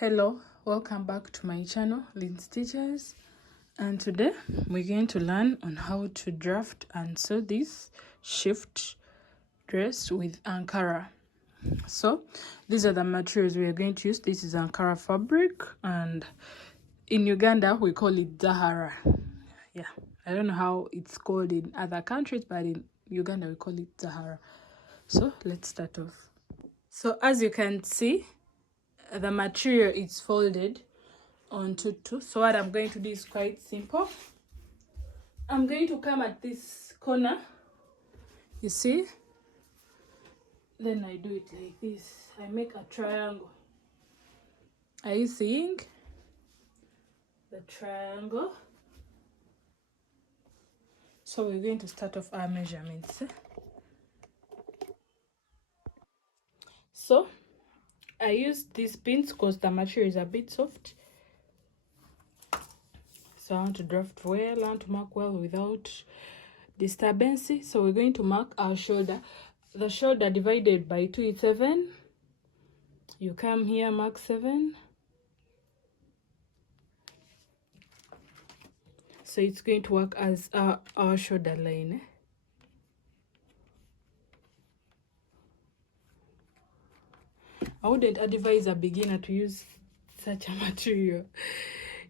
Hello, welcome back to my channel, Lynn Stitches, and today we're going to learn on how to draft and sew this shift dress with Ankara. So these are the materials we are going to use. This is Ankara fabric, and in Uganda we call it Zahara. Yeah, I don't know how it's called in other countries, but in Uganda we call it Zahara. So let's start off. So as you can see, the material is folded onto two. So what I'm going to do is quite simple. I'm going to come at this corner, you see, then I do it like this. I make a triangle. Are you seeing the triangle? So we're going to start off our measurements. So I use these pins because the material is a bit soft. So I want to draft well, I want to mark well without disturbance. So we're going to mark our shoulder. The shoulder divided by 2 is 7. You come here, mark 7. So it's going to work as our shoulder line. I wouldn't advise a beginner to use such a material.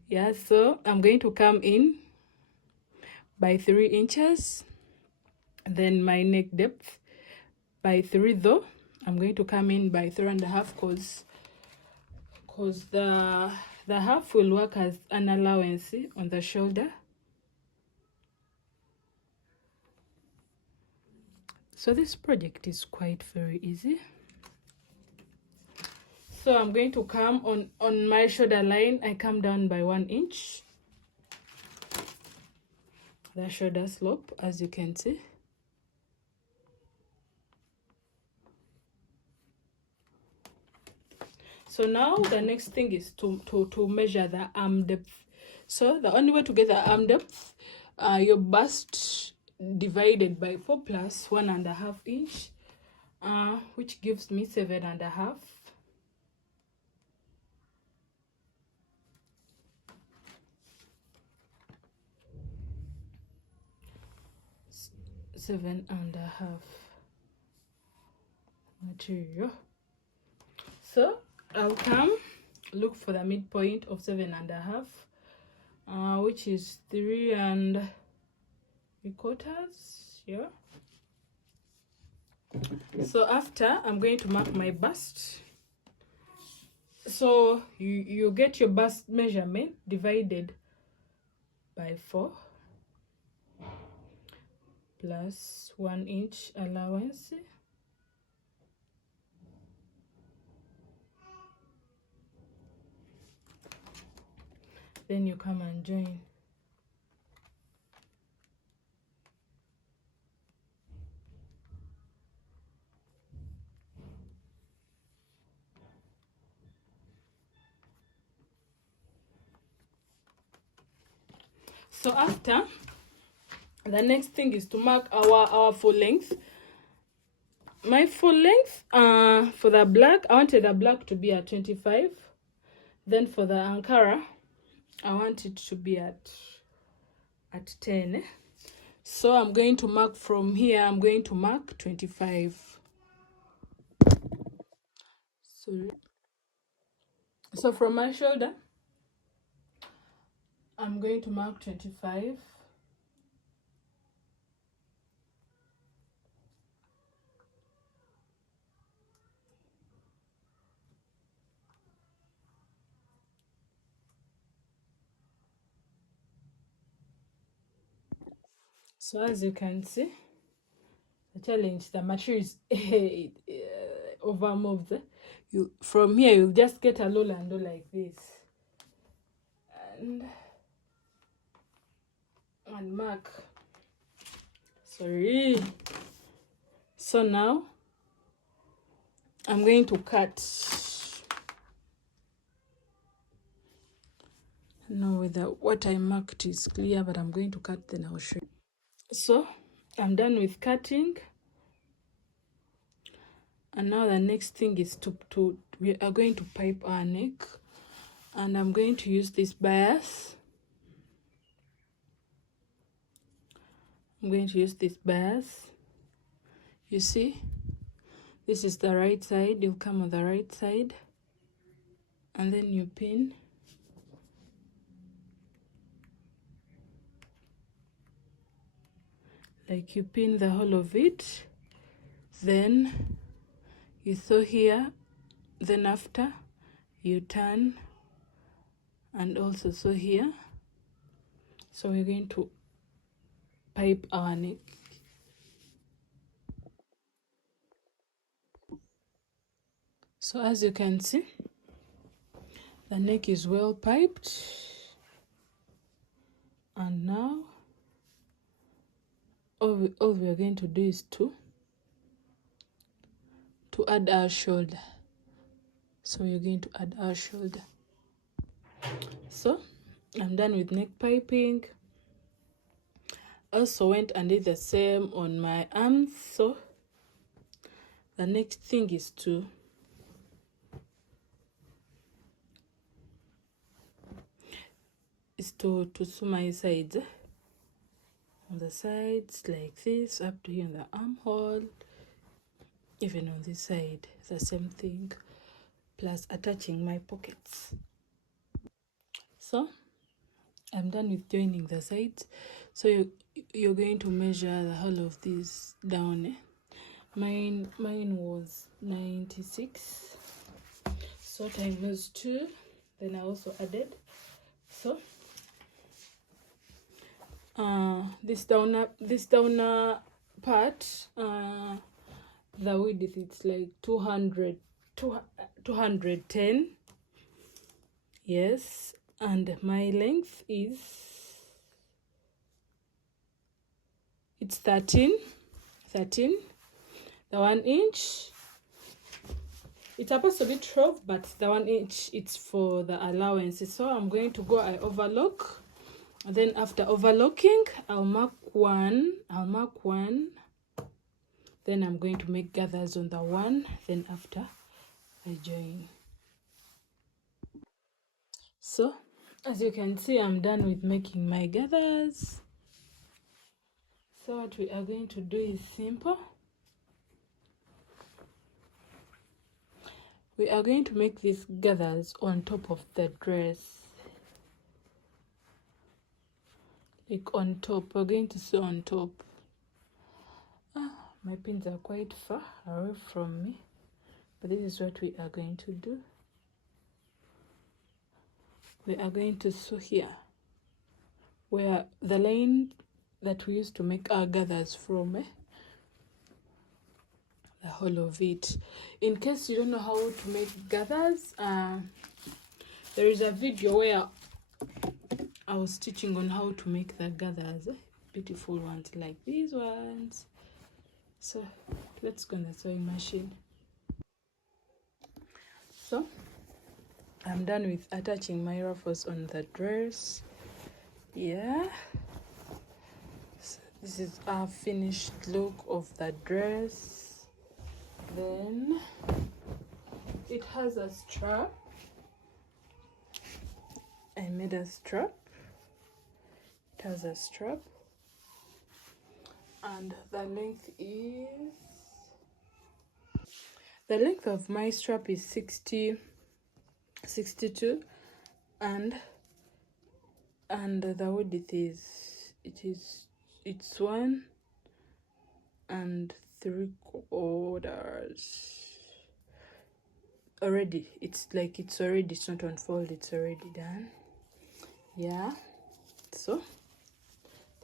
Yeah, so I'm going to come in by 3 inches. Then my neck depth by 3 though. I'm going to come in by 3.5 because the half will work as an allowance on the shoulder. So this project is quite very easy. So I'm going to come on my shoulder line. I come down by 1 inch. The shoulder slope, as you can see. So now the next thing is to measure the arm depth. So the only way to get the arm depth, your bust divided by 4 plus 1.5 inch, which gives me 7.5. Material. So I'll come look for the midpoint of 7.5, which is 3.75. Yeah. So after, I'm going to mark my bust. So you get your bust measurement divided by 4 plus 1 inch allowance. Then you come and join. So after, the next thing is to mark our full length. My full length, for the black, I wanted the black to be at 25. Then for the Ankara, I want it to be at 10. So I'm going to mark from here, I'm going to mark 25. So from my shoulder, I'm going to mark 25. So as you can see, the challenge, the material is overmoved. From here, you just get a low and low like this. And mark. Sorry. So now, I'm going to cut. Now whether what I marked is clear, but I'm going to cut, then I'll show you. So I'm done with cutting, and now the next thing is we are going to pipe our neck. and I'm going to use this bias. I'm going to use this bias. You see, this is the right side. You'll come on the right side, and then you pin. Like you pin the whole of it, then you sew here, then after you turn and also sew here. So we're going to pipe our neck. So as you can see, the neck is well piped, and now all we are going to do is to add our shoulder. So we're going to add our shoulder. So I'm done with neck piping. Also went and did the same on my arms. So the next thing is to sew my sides. On the sides like this, up to here in the armhole, even on this side the same thing, plus attaching my pockets. So I'm done with joining the sides. So you're going to measure the whole of this down. Mine was 96, so times 2, then I also added. So this downer part, the width, it's like 210. Yes, and my length is, it's 13. The 1 inch, it's supposed to be 12, but the 1 inch, it's for the allowances. So I'm going to go, I overlock, and then after overlocking, I'll mark one, then I'm going to make gathers on the 1, then after I join. So as you can see, I'm done with making my gathers. So what we are going to do is simple. We are going to make these gathers on top of the dress. Like on top, we're going to sew on top. My pins are quite far away from me, but this is what we are going to do. We are going to sew here, where the line that we used to make our gathers from, the whole of it. In case you don't know how to make gathers, there is a video where I was teaching on how to make the gathers, beautiful ones like these ones. So let's go on the sewing machine. So I'm done with attaching my ruffles on the dress. Yeah, so this is our finished look of the dress. Then it has a strap. I made a strap. It has a strap, and the length of my strap is 62, and the width is, it's 1 3/4 already. It's like it's not unfolded, it's already done. Yeah, so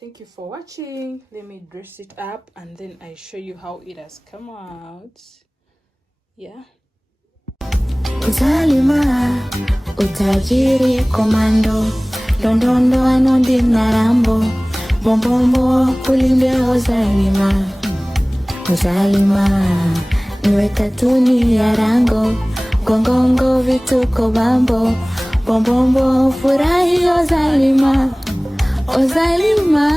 thank you for watching. Let me dress it up and then I show you how it has come out. Yeah. Zalima, utajiri komando, dondondo anondi narambo, bombombo kulimbia Zalima, niwe katuni ya rango, gongongo vituko bambo, bombombo furahi Zalima, Zalima.